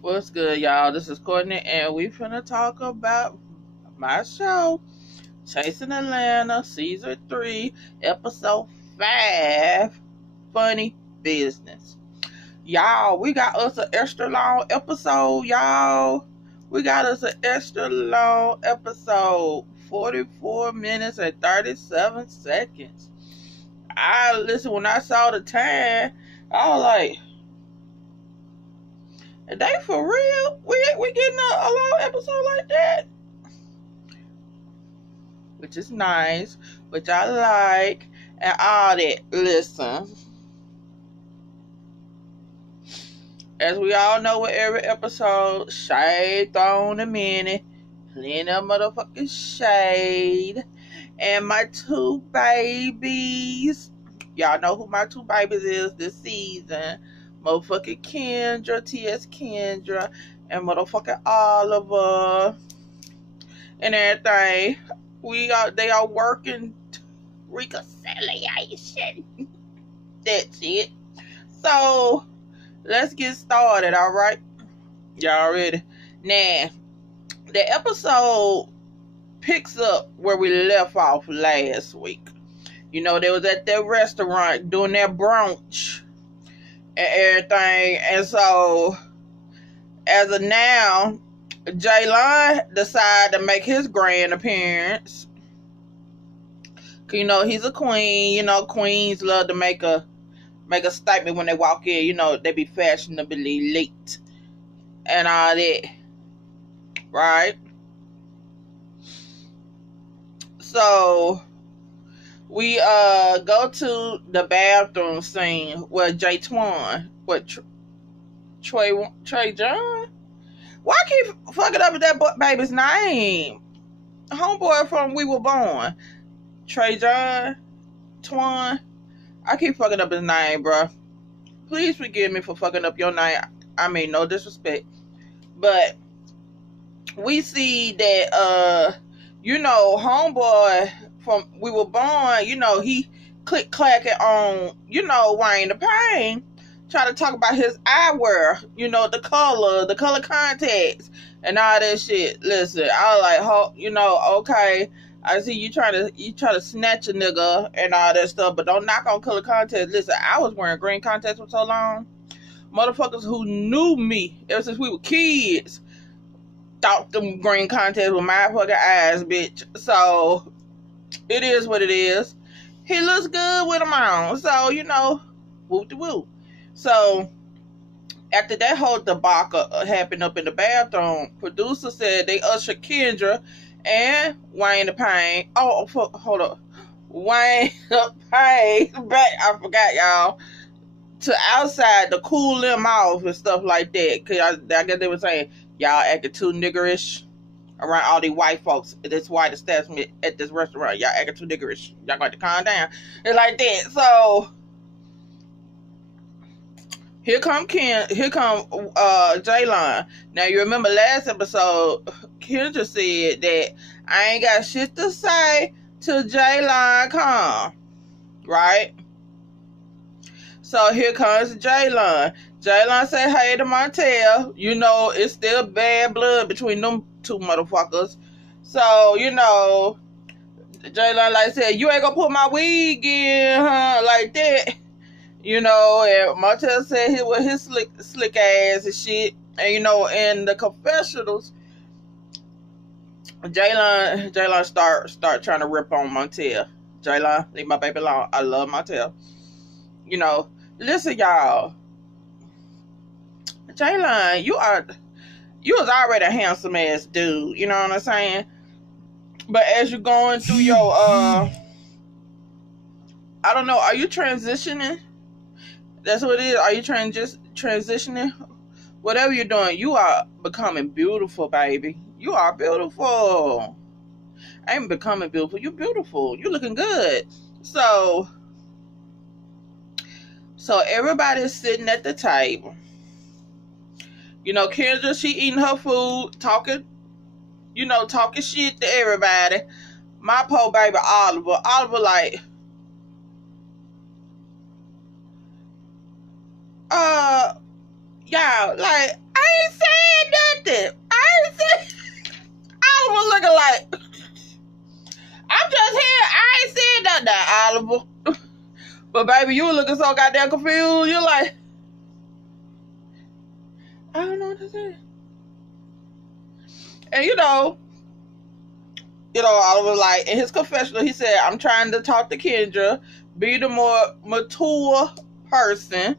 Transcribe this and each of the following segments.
What's good, y'all? This is Courtney, and we finna talk about my show, Chasing Atlanta, Season 3, Episode 5, Funny Business. Y'all, we got us an extra long episode, y'all. We got us an extra long episode, 44 minutes and 37 seconds. Listen, when I saw the time, I was like, are they for real? We getting a long episode like that? Which is nice, which I like, and all that. Listen, as we all know, with every episode, shade thrown a minute, plenty of motherfucking shade, and my two babies. Y'all know who my two babies is this season. Motherfucking Kendra, T.S. Kendra, and motherfucking Oliver, and everything. They are working reconciliation. That's it. So let's get started, all right? Y'all ready? Now, the episode picks up where we left off last week. You know, they was at that restaurant doing their brunch and everything. And so, as of now, Jaylon decided to make his grand appearance. You know, he's a queen. You know, queens love to make a statement when they walk in. You know, they be fashionably late and all that, right? So we go to the bathroom scene where Jay Twan, Trey John. Why I keep fucking up with that baby's name? Homeboy from We Were Born, Trey John Twan. I keep fucking up his name, bro. Please forgive me for fucking up your name. I mean, no disrespect. But we see that, you know, homeboy from We Were Born, you know, he click-clacking on, you know, Wayne the Pain, trying to talk about his eyewear, you know, the color contacts, and all that shit. Listen, I was like, you know, okay, I see you try to snatch a nigga and all that stuff, but don't knock on color contacts. Listen, I was wearing green contacts for so long. Motherfuckers who knew me ever since we were kids thought them green contacts were my fucking eyes, bitch. So it is what it is. He looks good with them on. So, you know, whoop de whoop. So after that whole debacle happened up in the bathroom, producer said they ushered Kendra and Wayne the Pain. Oh, hold up. Wayne the Pain back. I forgot, y'all. To outside to cool them off and stuff like that. Cause I guess they were saying y'all acting too niggerish around all these white folks. This white establishment at this restaurant. Y'all acting too niggerish. Y'all got to calm down. It's like that. So here come Jaylon. Now you remember last episode, Kendra said that I ain't got shit to say till Jaylon come, right? So here comes Jaylon. Jaylon said hey to Montel. You know, it's still bad blood between them two motherfuckers. So, you know, Jaylon like said, you ain't gonna put my wig in, huh? Like that. You know, and Montel said he with his slick ass and shit. And you know, in the confessionals, Jaylon start trying to rip on Montel. Jaylon, leave my baby alone. I love Montel. You know, listen, y'all. Jaylon, you was already a handsome ass dude. You know what I'm saying? But as you're going through your I don't know, are you transitioning? That's what it is. Are you transitioning? Whatever you're doing, you are becoming beautiful, baby. You are beautiful. I ain't becoming beautiful. You're beautiful. You're looking good. So everybody's sitting at the table. You know, Kendra, she eating her food, talking shit to everybody. My poor baby Oliver like, y'all, like, I ain't said that. I ain't said. I was looking like, I'm just here. I ain't said that, Oliver. But baby, you were looking so goddamn confused. You're like, I don't know what to say. And Oliver, like, in his confessional, he said, I'm trying to talk to Kendra, be the more mature person.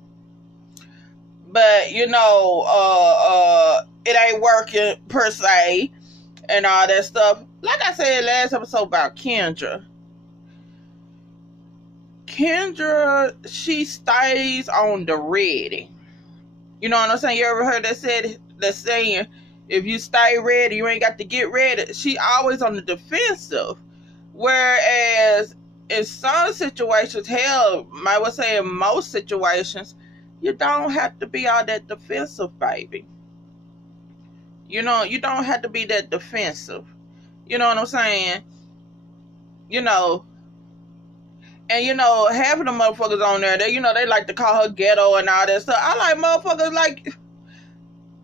But, it ain't working per se and all that stuff. Like I said last episode about Kendra, she stays on the ready. You know what I'm saying? You ever heard that saying, if you stay ready, you ain't got to get ready. She always on the defensive. Whereas in some situations, hell, I would say in most situations, you don't have to be all that defensive, baby. You don't have to be that defensive. You know what I'm saying? And half of the motherfuckers on there, they like to call her ghetto and all that stuff. I like motherfuckers like,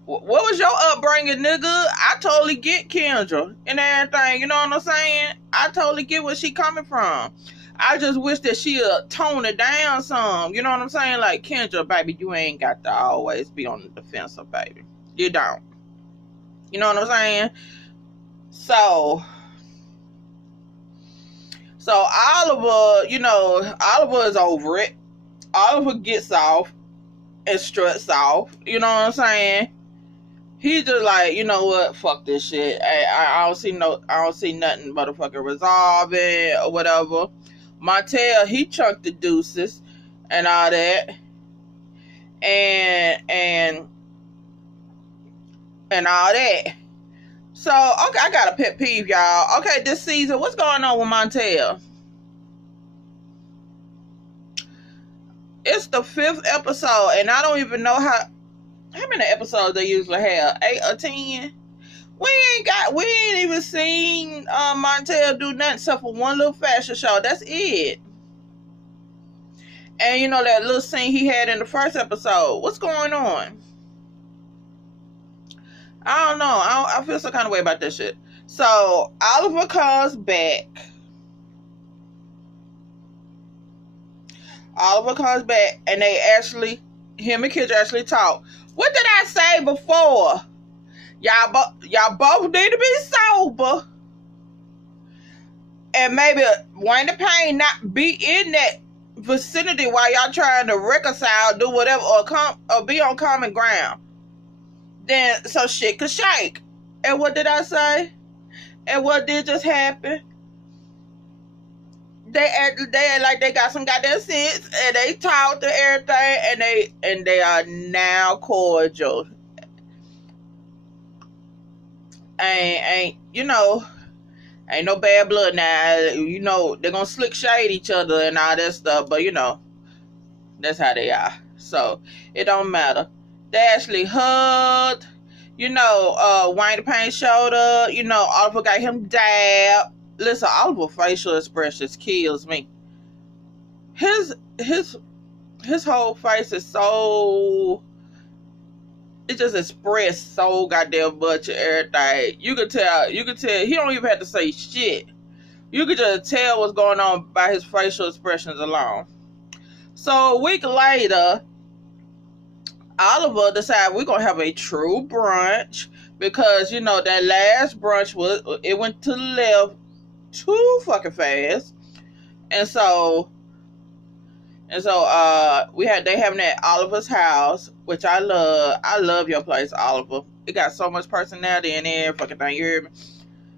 what was your upbringing, nigga? I totally get Kendra and everything. You know what I'm saying? I totally get where she coming from. I just wish that she'd tone it down some. You know what I'm saying? Like, Kendra, baby, you ain't got to always be on the defensive, baby. You don't. You know what I'm saying? So Oliver, Oliver is over it. Oliver gets off and struts off. You know what I'm saying? He just like, you know what? Fuck this shit. I don't see nothing motherfucking resolving or whatever. Montel, he chunked the deuces and all that. And all that. So, okay, I got a pet peeve, y'all. Okay, this season, what's going on with Montel? It's the 5th episode, and I don't even know how many episodes they usually have. 8 or 10? We ain't even seen Montel do nothing except for one little fashion show. That's it. And that little scene he had in the first episode. What's going on? I don't know. I feel some kind of way about this shit. So Oliver comes back. And him and Kendra actually talk. What did I say before? Y'all both need to be sober. And maybe Wayne the Pain not be in that vicinity while y'all trying to reconcile, do whatever, or be on common ground. Then so shit could shake. And what did I say? And what did just happen? They act like they got some goddamn sense, and they talk to everything, and they are now cordial. Ain't no bad blood now. They're gonna slick shade each other and all that stuff, but that's how they are. So it don't matter. They actually hugged. Wayne the Pain showed up. Oliver got him dabbed. Listen, Oliver's facial expressions kills me. His whole face is so, it just expressed so goddamn much of everything. You could tell he don't even have to say shit. You could just tell what's going on by his facial expressions alone. So a week later, Oliver decided we're gonna have a true brunch because that last brunch went to the left too fucking fast, and so they having that at Oliver's house, which I love. I love your place, Oliver. It got so much personality in there, fucking thing. You hear me?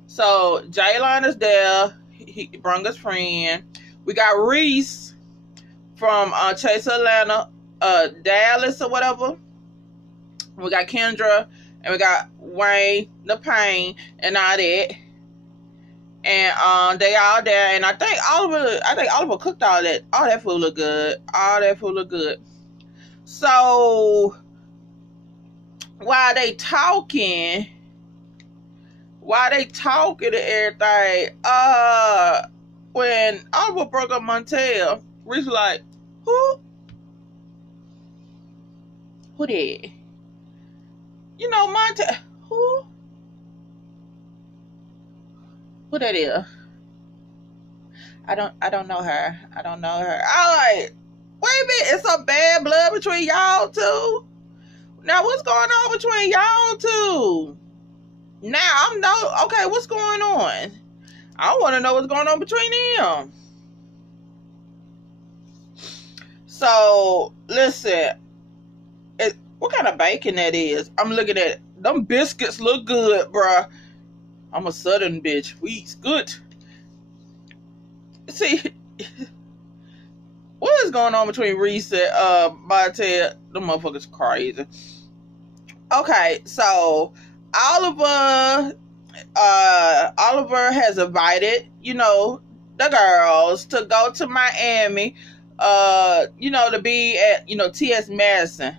So Jaylon is there. He brought his friend. We got Reese from Chase Atlanta. Dallas or whatever. We got Kendra and we got Wayne the Pain and all that. And they all there, and I think Oliver cooked all that. All that food look good. So while they talking and everything, when Oliver broke up Montel, Reese was like, who did? Montel, Who? Who that is? I don't know her. I don't know her. All right. Wait a minute. It's some bad blood between y'all two. Now what's going on between y'all two? Now I'm no okay. What's going on? I want to know what's going on between them. So listen, what kind of bacon that is? I'm looking at it. Them biscuits look good, bruh. I'm a southern bitch. We eat good. See, what is going on between Reese and Montel? Them motherfuckers crazy. Okay, so Oliver has invited, the girls to go to Miami, to be at, T.S. Madison.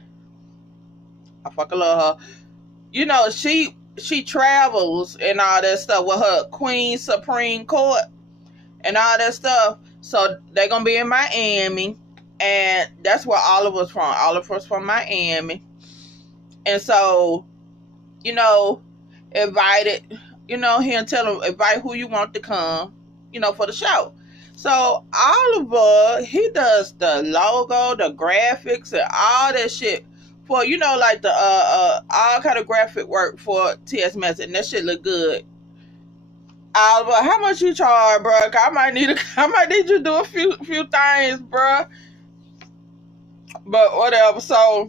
I fucking love her. She travels and all that stuff with her Queen Supreme Court and all that stuff. So they're gonna be in Miami, and that's where Oliver's from. Oliver's from Miami. And so, invited, he and tell him, invite who you want to come, for the show. So Oliver, he does the logo, the graphics, and all that shit for, like the all kind of graphic work for T.S. Madison. And that shit look good. Oliver, how much you charge, bro? I might need you to do a few things, bro. But whatever. So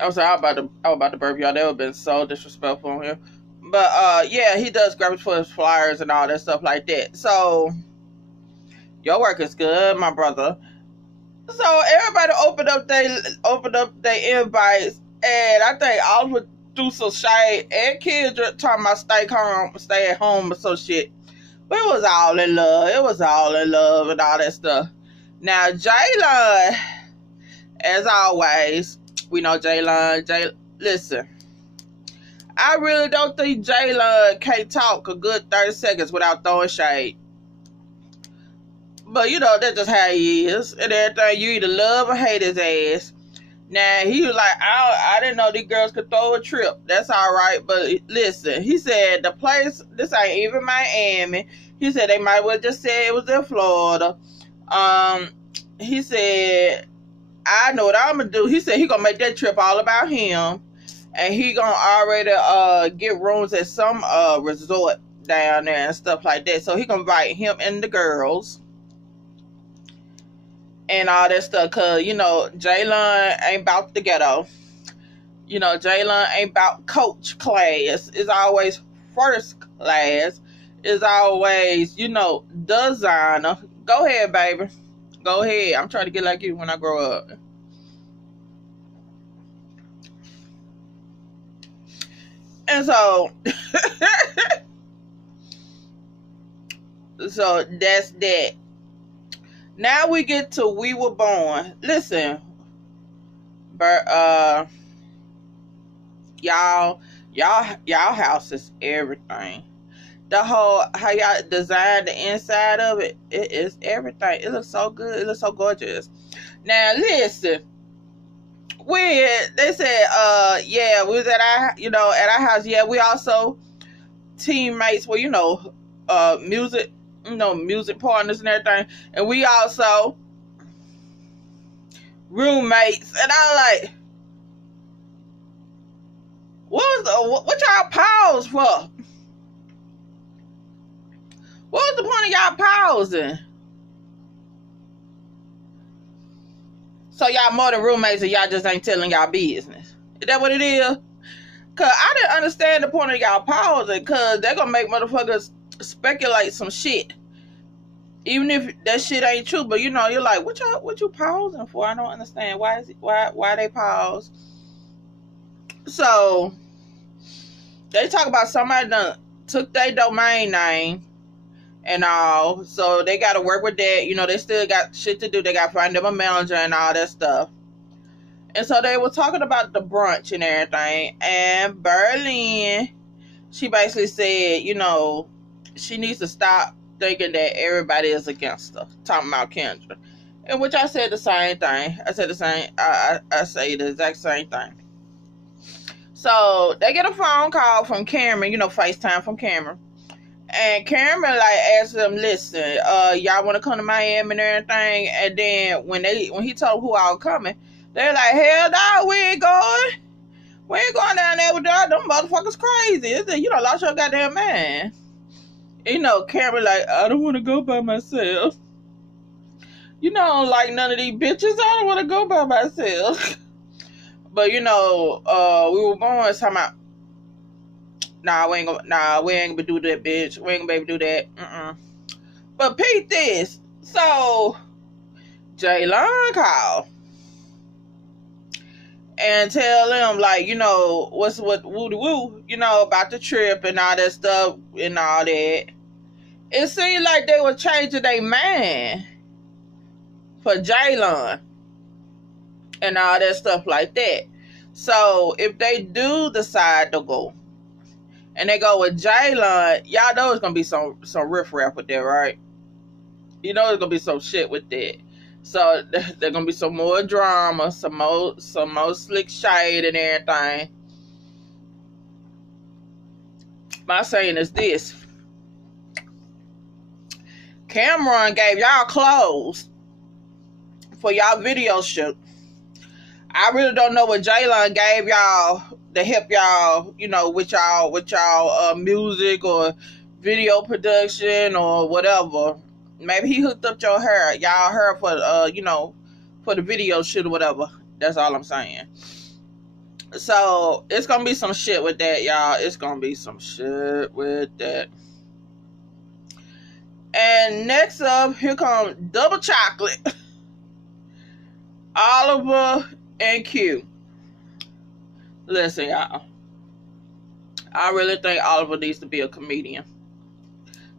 I was about to burp y'all. They would have been so disrespectful on here. But yeah, he does graphics for his flyers and all that stuff like that. So your work is good, my brother. So everybody opened up their invites, and I think Oliver threw some shade, and Kendra talking about stay at home or some shit. But it was all in love. It was all in love and all that stuff. Now Jaylon, as always, we know Jaylon. Listen, I really don't think Jaylon can't talk a good 30 seconds without throwing shade. But that's just how he is. And everything, you either love or hate his ass. Now, he was like, I didn't know these girls could throw a trip. That's all right. But listen, he said the place, this ain't even Miami. He said they might well just say it was in Florida. He said, I know what I'm going to do. He said he going to make that trip all about him. And he going to already get rooms at some resort down there and stuff like that. So he going to invite him and the girls and all that stuff, because, Jaylon ain't about the ghetto. Jaylon ain't about coach class. It's always first class. It's always, designer. Go ahead, baby. Go ahead. I'm trying to get like you when I grow up. And so, so that's that. Now we get to We Were Born. Listen, y'all house is everything. The whole, how y'all designed the inside of it, it is everything. It looks so good. It looks so gorgeous. Now listen, they said, yeah, we was at our house. Yeah, we also teammates. Well, music. Music partners and everything. And we also roommates. And I like, what y'all pause for? What was the point of y'all pausing? So y'all more than roommates and y'all just ain't telling y'all business. Is that what it is? Cause I didn't understand the point of y'all pausing, cause they're gonna make motherfuckers speculate some shit, even if that shit ain't true. But you're like, what you pausing for? I don't understand. Why they pause? So they talk about somebody done took their domain name and all, so they got to work with that. They still got shit to do. They got to find them a manager and all that stuff. And so they were talking about the brunch and everything. And Berlin, she basically said, she needs to stop thinking that everybody is against her. Talking about Kendra. And which I said the same thing. I say the exact same thing. So they get a phone call from Cameron, FaceTime from Cameron. And Cameron like asked them, listen, y'all want to come to Miami and everything? And then when he told who I was coming, they're like, hell no, we ain't going. We ain't going down there with y'all. Them motherfuckers crazy. It's like, you done lost your goddamn man. Cameron like, I don't want to go by myself. I don't like none of these bitches. I don't want to go by myself. But we were born talking about, we ain't gonna do that, bitch. We ain't gonna be able to do that. But peep this. So Jaylon called and tell them like, what's what woo about the trip and all that stuff and all that. It seemed like they were changing their mind for Jaylon and all that stuff like that. So if they do decide to go and they go with Jaylon, y'all know it's gonna be some riffraff with that, right? There's gonna be some shit with that. So there's gonna be some more drama, some more slick shade and everything. My saying is this: Cameron gave y'all clothes for y'all video shoot. I really don't know what Jaylon gave y'all to help y'all, with y'all music or video production or whatever. Maybe he hooked up y'all hair for for the video shoot or whatever. That's all I'm saying. So it's gonna be some shit with that, y'all. It's gonna be some shit with that. And next up, here comes Double Chocolate, Oliver and Q. Listen, y'all. I really think Oliver needs to be a comedian.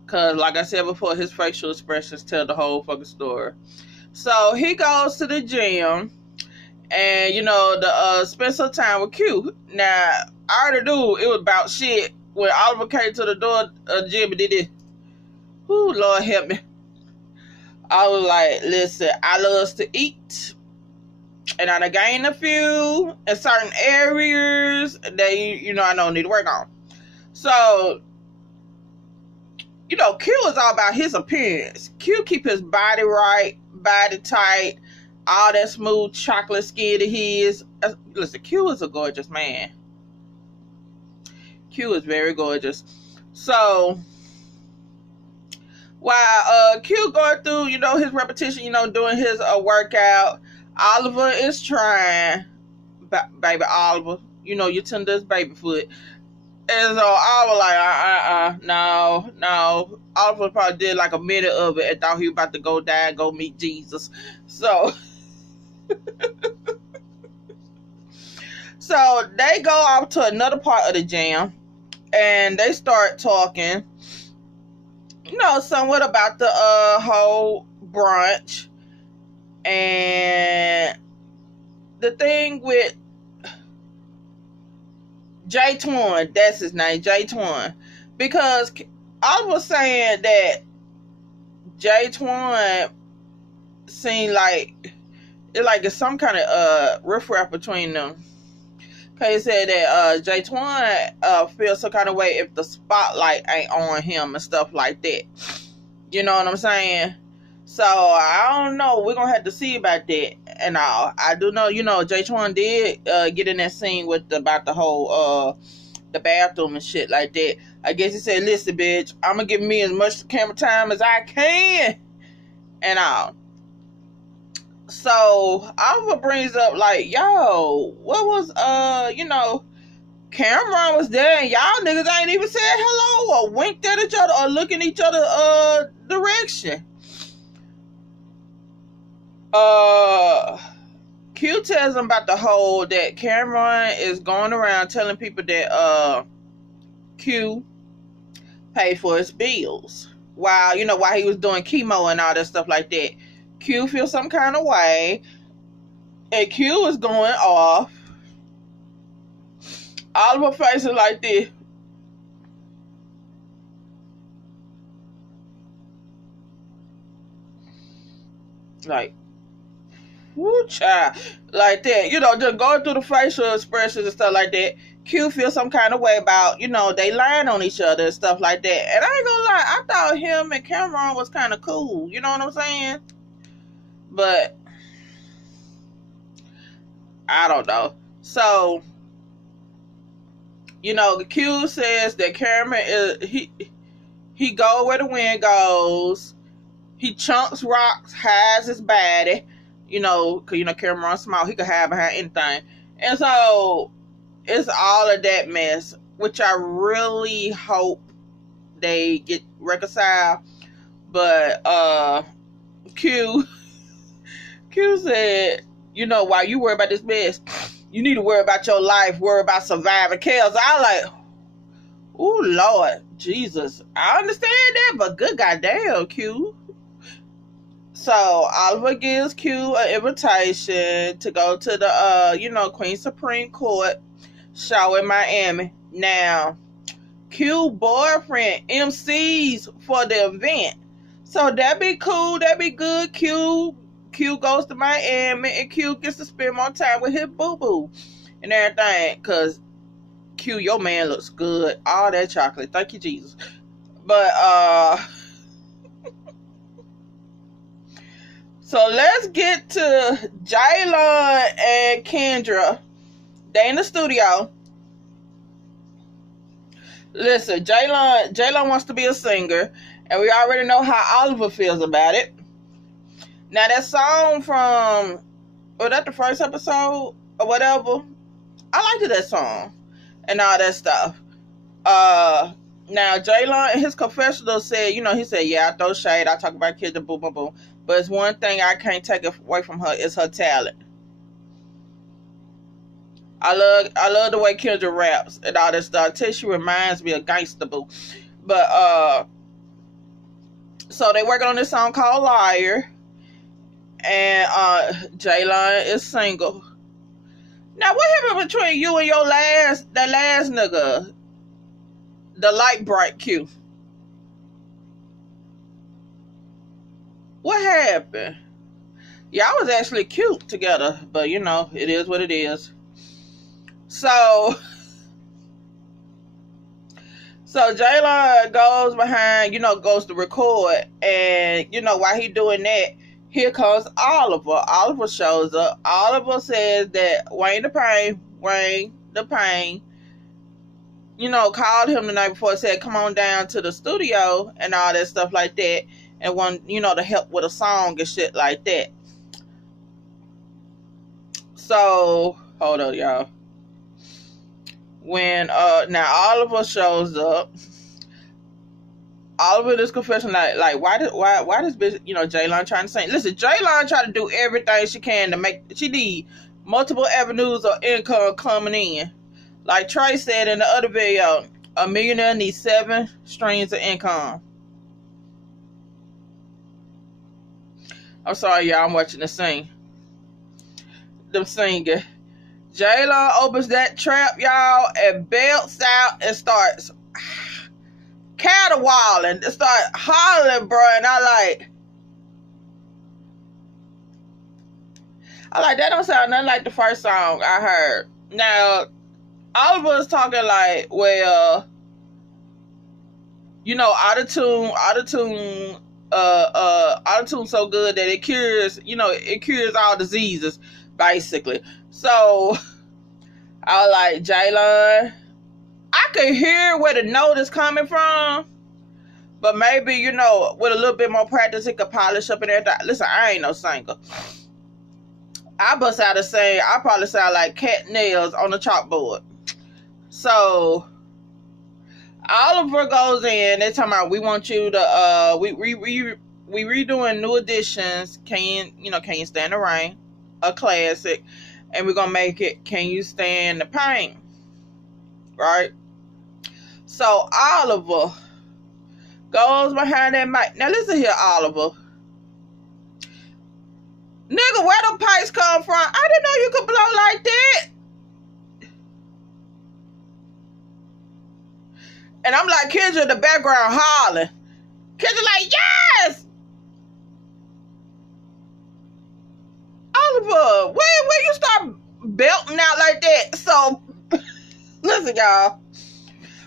Because, like I said before, his facial expressions tell the whole fucking story. So, he goes to the gym. And, spend some time with Q. Now, I already knew it was about shit when Oliver came to the door of the gym and did it. Ooh, Lord help me. I was like, listen, I love to eat. And I done gained a few in certain areas that, I don't need to work on. So, Q is all about his appearance. Q keep his body right, body tight, all that smooth chocolate skin that he is. Listen, Q is a gorgeous man. Q is very gorgeous. So, while Q going through, his repetition, doing his workout, Oliver is trying, baby Oliver, you tender as baby foot. And so I was like, no. Oliver probably did like a minute of it and thought he was about to go down and go meet Jesus. So, so they go off to another part of the gym and they start talking, somewhat about the whole brunch. And the thing with Jay Twin, that's his name, Jay Twin. Because I was saying that Jay Twin seemed like it's some kind of riffraff between them. Cause he said that Jay Twin feels some kind of way if the spotlight ain't on him and stuff like that. You know what I'm saying? So I don't know. We're gonna have to see about that and all. I do know, Jay Twin did get in that scene about the whole the bathroom and shit like that. I guess he said, listen, bitch, I'm gonna give me as much camera time as I can and all. So Alpha brings up like, yo, what was Cameron was there and y'all niggas ain't even said hello or winked at each other or look in each other direction. Q tells him about the whole that Cameron is going around telling people that Q paid for his bills while he was doing chemo and all that stuff like that. Q feels some kind of way and Q is going off. Oliver faces like this. Like, woo, child. Like that. Just going through the facial expressions and stuff like that. Q feel some kind of way about, they lying on each other and stuff like that. And I ain't gonna lie, I thought him and Cameron was kind of cool. You know what I'm saying? But I don't know. So, Q says that Cameron he go where the wind goes. He chunks rocks, hides his body. Because Cameron's small, he could hide behind anything. And so it's all of that mess, which I really hope they get reconciled. But Q said, while you worry about this mess, you need to worry about your life, worry about surviving chaos. I like, oh Lord Jesus, I understand that, but good goddamn, Q. So Oliver gives Q an invitation to go to the Queen Supreme Court show in Miami. Now, Q boyfriend MCs for the event, so that'd be cool. That'd be good. Q goes to Miami, and Q gets to spend more time with his boo-boo and everything. Cause Q, your man looks good. All that chocolate. Thank you, Jesus. But so let's get to Jaylon and Kendra. They in the studio. Listen, Jaylon wants to be a singer, and we already know how Oliver feels about it. Now that song from, was that the first episode or whatever? I liked that song and all that stuff. Now Jaylon in his confessional said, he said, yeah, I throw shade, I talk about kids, boom, boom, boom. But it's one thing I can't take away from her is her talent. I love the way Kendra raps and all that stuff. I tell you, she reminds me of Gangsta Boo. But so they working on this song called Liar. And Jaylon is single. Now what happened between you and that last nigga? The light bright Q. What happened? Y'all was actually cute together, but it is what it is. So Jaylon goes behind, goes to record, and while he doing that, here comes Oliver. Oliver shows up. Oliver says that Wayne the Pain, called him the night before and said, come on down to the studio and all that stuff like that, and want, to help with a song and shit like that. So, hold on, y'all. When now Oliver shows up, Oliver in this confession like why this bitch, Jaylon trying to sing. Listen, Jaylon trying to do everything she can to make, she need multiple avenues of income coming in. Like Trey said in the other video, a millionaire needs 7 streams of income. I'm sorry, y'all, I'm watching the scene. Them singing. Jaylon opens that trap, y'all, and belts out and starts caterwauling and start hollering, bro. And I like that don't sound nothing like the first song I heard. Now, Oliver's talking like, well, autotune so good that it cures, it cures all diseases, basically. So I was like, Jaylon, I could hear where the note is coming from, but maybe, with a little bit more practice, it could polish up and everything. Listen, I ain't no singer. I bust out a saying, I probably sound like cat nails on a chalkboard. So Oliver goes in, they're talking about, we want you to, we redoing New Editions, Can You Stand the Rain, a classic, and we're gonna make it Can You Stand the Pain, right? So Oliver goes behind that mic. Now listen here, Oliver. Nigga, where the pipes come from? I didn't know you could blow like that. And I'm like, Kendra in the background hollering. Kendra like, yes! Oliver, when you start belting out like that? So Listen, y'all.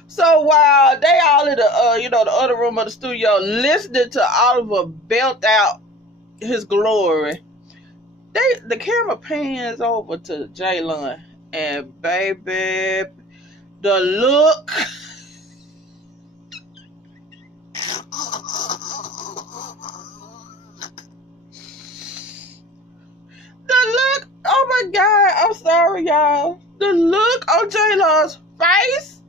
So while they all in the the other room of the studio listening to Oliver belt out his glory, the camera pans over to Jaylon, and baby, the look. Oh my God, I'm sorry, y'all. The look on Jaylon's face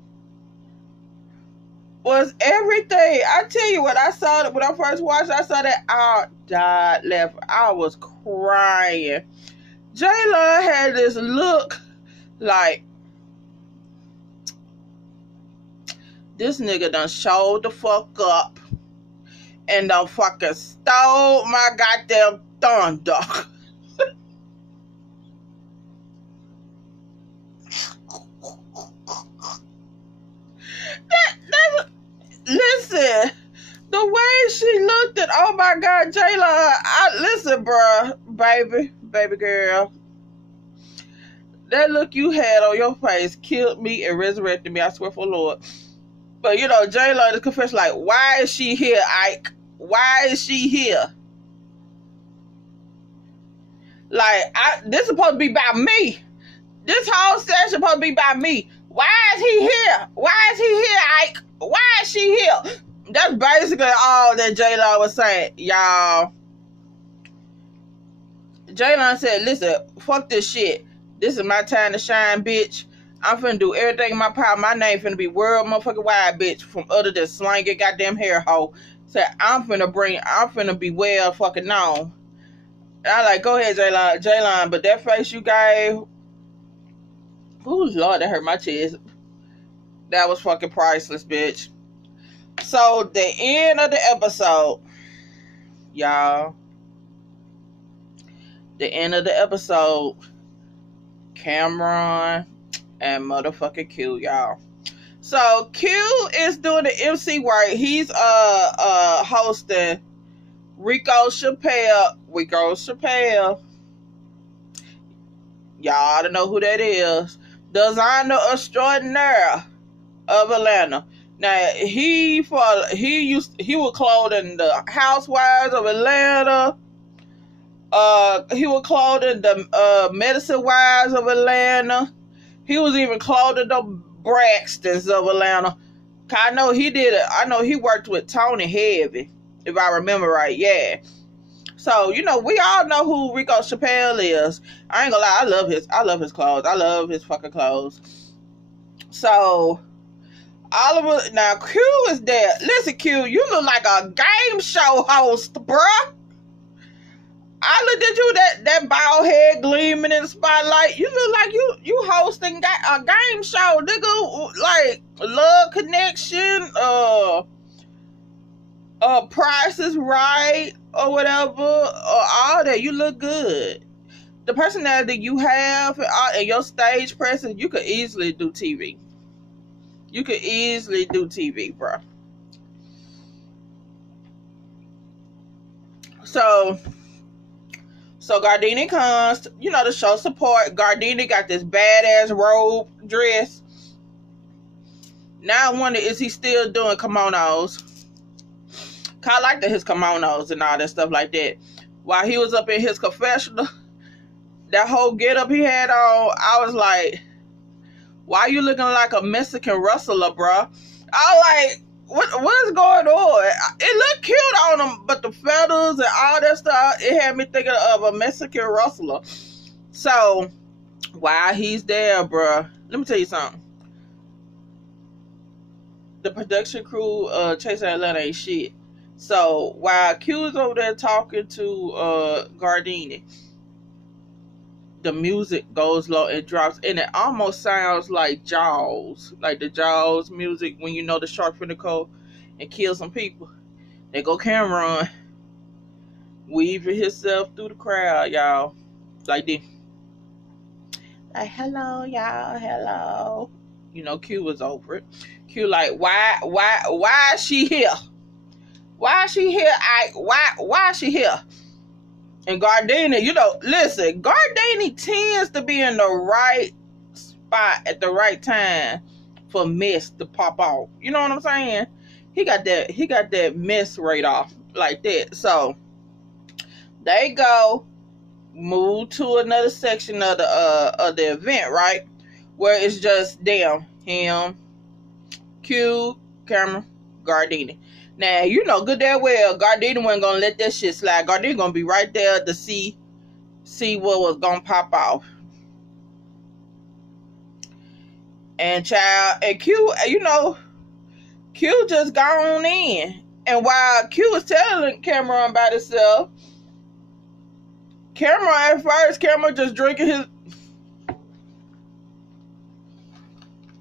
was everything. I tell you, when I saw it, when I first watched it, I saw that, I died laughing. I was crying. Jaylon had this look like, this nigga done showed the fuck up and done fucking stole my goddamn thunder. Listen, the way she looked at, oh my God, Jaylon, listen, bruh, baby girl, that look you had on your face killed me and resurrected me, I swear for the Lord. But Jaylon is confessing, like, why is she here, Ike? Why is she here? Like, this is supposed to be about me. This whole session is supposed to be about me. Why is he here? Why is he here, Ike? Why is she here? That's basically all that Jaylon was saying, y'all. Jaylon said, listen, fuck this shit. This is my time to shine, bitch. I'm finna do everything in my power. My name finna be world motherfucking wide, bitch, from other than slanging goddamn hair hoe. Said, I'm finna be well fucking known. And I like, go ahead, Jaylon, but that face you gave, ooh, Lord, that hurt my chest. That was fucking priceless, bitch. So, the end of the episode, y'all. The end of the episode, Cameron and motherfucking Q, y'all. So, Q is doing the MC work. He's hosting Rico Chappelle. Y'all don't know who that is. Designer extraordinaire of Atlanta. Now he was clothing the housewives of Atlanta. He was clothing the medicine wives of Atlanta. He was even clothing the Braxtons of Atlanta. I know he did it. I know he worked with Tony Heavy, if I remember right. Yeah. So, we all know who Rico Chappelle is. I ain't gonna lie, I love his clothes. I love his fucking clothes. So, Oliver, now Q is there. Listen, Q, you look like a game show host, bruh. I looked at you, that bald head gleaming in the spotlight. You look like you hosting a game show, nigga. Like Love Connection, Price is Right, or whatever, or all that. You look good. The personality you have and your stage presence, you could easily do TV. You could easily do TV, bro. So Gardini comes, to show support. Gardini got this badass robe dress. Now I wonder, is he still doing kimonos? I liked his kimonos and all that stuff like that. While he was up in his confessional, that whole getup he had on, I was like, why you looking like a Mexican rustler, bro? I was like, what is going on? It looked cute on him, but the feathers and all that stuff, it had me thinking of a Mexican rustler. So, while he's there, bro, let me tell you something. The production crew, Chasing Atlanta ain't shit. So, while Q is over there talking to Gardini, the music goes low and drops, and it almost sounds like Jaws, like the Jaws music when the shark finna go and kill some people. They go Cameron weaving himself through the crowd, y'all, like this. Like, hello, y'all, hello. Q was over it. Q like, why is she here? Why is she here? Why is she here? And Gardini, listen, Gardini tends to be in the right spot at the right time for mess to pop off. You know what I'm saying? He got that mess radar like that. So they go move to another section of the event, right? Where it's just them, him, Q, Camera, Gardini. Now, you know good damn well Gardini wasn't gonna let that shit slide. Gardini gonna be right there to see what was gonna pop off. And child, and Q, you know, Q just gone in. And while Q was telling Cameron about himself, Cameron just drinking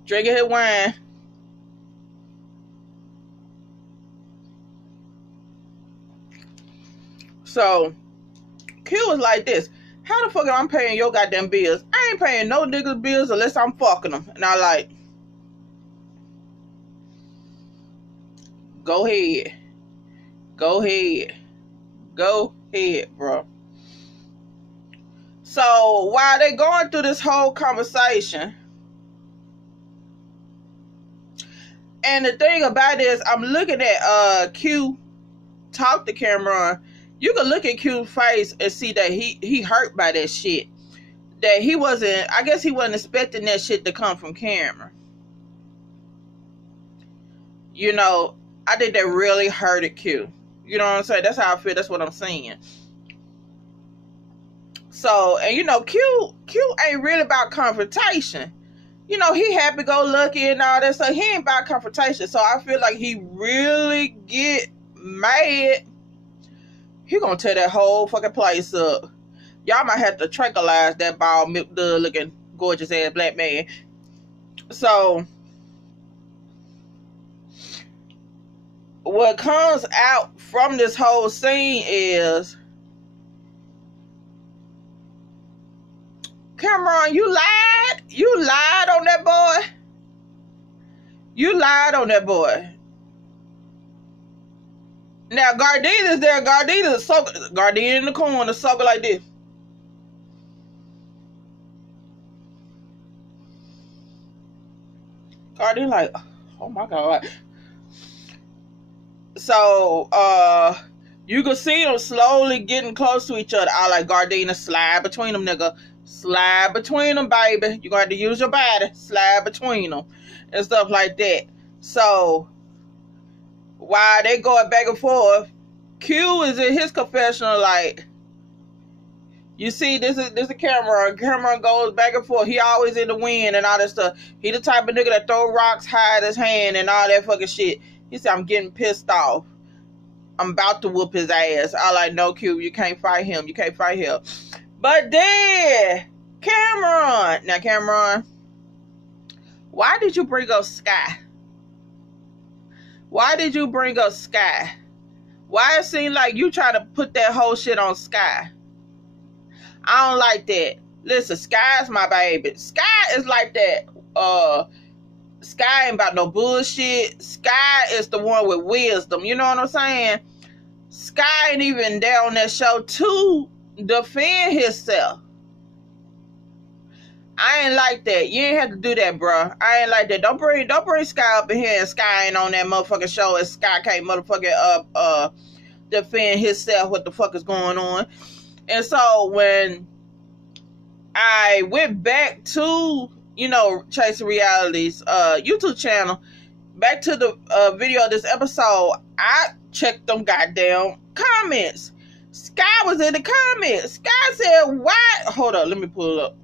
his wine. So Q was like this: how the fuck am I paying your goddamn bills? I ain't paying no niggas' bills unless I'm fucking them. And I like, go ahead, bro. So while they going through this whole conversation, and the thing about it is, I'm looking at Q talk to Cameron. You can look at Q's face and see that he hurt by that shit. That he wasn't, I guess he wasn't expecting that shit to come from Cameron. You know, I think that really hurted Q. You know what I'm saying? That's how I feel. That's what I'm saying. So, and you know, Q ain't really about confrontation. You know, he happy-go-lucky and all that, so he ain't about confrontation. So I feel like he really get mad. He gonna tear that whole fucking place up. Y'all might have to tranquilize that bald, looking, gorgeous ass black man. So what comes out from this whole scene is, Cameron, you lied. You lied on that boy. You lied on that boy. Now Gardina's there. Gardina's Gardina in the corner, sucker like this. Gardina like, oh my god. So you can see them slowly getting close to each other. I like, Gardina, slide between them, nigga. Slide between them, baby. You gonna have to use your body. Slide between them and stuff like that. So while they going back and forth, Q is in his confessional like, you see, this is a Cameron. Cameron goes back and forth. He always in the wind and all that stuff. He the type of nigga that throw rocks, hide his hand, and all that fucking shit. He said, I'm getting pissed off. I'm about to whoop his ass. I like, no, Q, you can't fight him. You can't fight him. But then, Cameron. Now, Cameron, why did you bring up Sky? Why did you bring up Sky? Why it seemed like you try to put that whole shit on Sky? I don't like that. Listen, Sky's my baby. Sky is like that. Sky ain't about no bullshit. Sky is the one with wisdom. You know what I'm saying? Sky ain't even there on that show to defend himself. I ain't like that. You ain't have to do that, bro. I ain't like that. Don't bring Sky up in here and Sky ain't on that motherfucking show and Sky can't motherfucking defend himself. What the fuck is going on? And so when I went back to, you know, Chasing Reality's YouTube channel, back to the video of this episode, I checked them goddamn comments. Sky was in the comments. Sky said, why? Hold up, let me pull it up.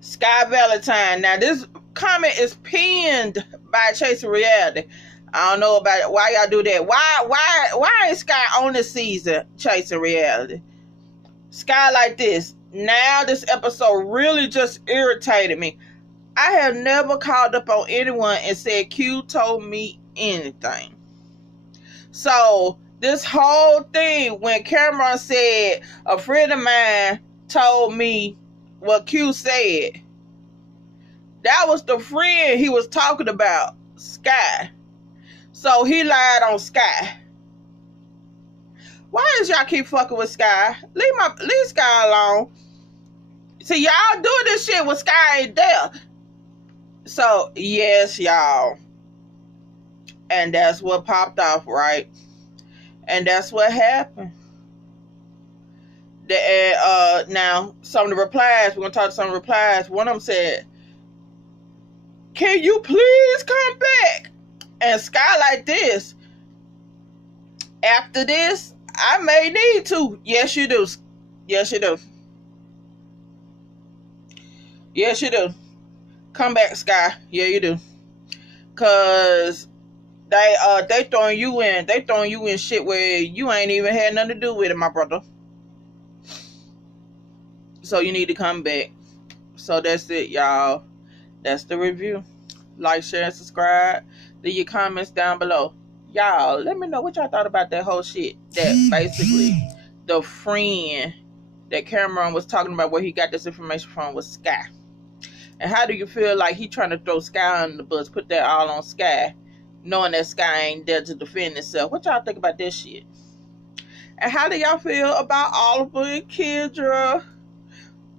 Sky Valentine. Now, this comment is pinned by Chasing Reality. I don't know about it. Why y'all do that? Why ain't Sky on this season Chasing Reality? Sky like this. Now this episode really just irritated me. I have never called up on anyone and said Q told me anything. So this whole thing, when Cameron said a friend of mine told me what Q said, that was the friend he was talking about, Sky. So he lied on Sky. Why does y'all keep fucking with Sky? Leave Sky alone. See, y'all do this shit with Sky ain't there. So, yes, y'all. And that's what popped off, right? And that's what happened. Now, some of the replies, we're going to talk to some of the replies. One of them said, can you please come back? And Sky like this. After this, I may need to. Yes, you do. Yes, you do. Yes, you do. Come back, Sky. Yeah, you do. Cause they throwing you in. They throwing you in shit where you ain't even had nothing to do with it, my brother. So you need to come back. So that's it, y'all. That's the review. Like, share, and subscribe. Leave your comments down below. Y'all, let me know what y'all thought about that whole shit. That basically the friend that Cameron was talking about, where he got this information from, was Sky. And how do you feel like he trying to throw Sky under the bus, put that all on Sky, knowing that Sky ain't there to defend itself? What y'all think about this shit? And how do y'all feel about Oliver and Kendra?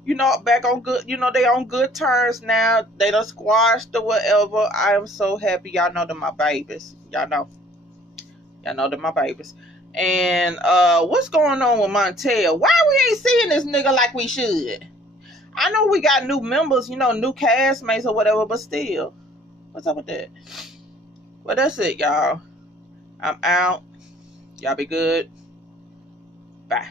You know, back on good, you know, they on good terms now. They done squashed or whatever. I am so happy. Y'all know they're my babies. Y'all know they're my babies. And what's going on with Montel? Why we ain't seeing this nigga like we should? I know we got new members, you know, new castmates or whatever, but still. What's up with that? Well, that's it, y'all. I'm out. Y'all be good. Bye.